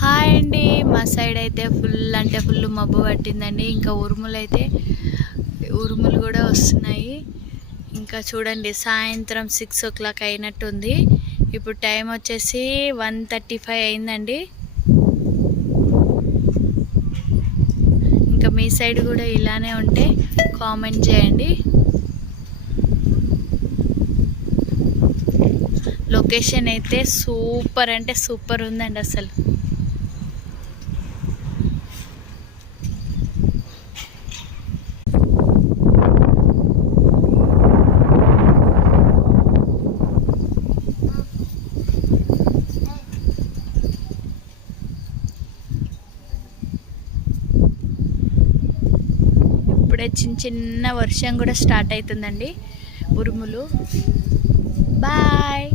Hi అండి. మా side అయితే ఫుల్ అంటే ఫుల్ మబ్బు పట్టిందండి. ఇంకా ఉరుములు కూడా వస్తున్నాయి. ఇంకా చూడండి, సాయంత్రం 6 o'clock అయినట్టుంది. ఇప్పుడు టైం వచ్చేసి 1:35 అయిందండి. ఇంకా మీ సైడ్ కూడా ఇలానే ఉంటే కామెంట్ చేయండి. లొకేషన్ అయితే సూపర్ అంటే సూపర్ ఉందండి అసలు. ఇప్పుడే చిన్న వర్షం కూడా స్టార్ట్ అవుతుందండి. ఉరుములు. బాయ్.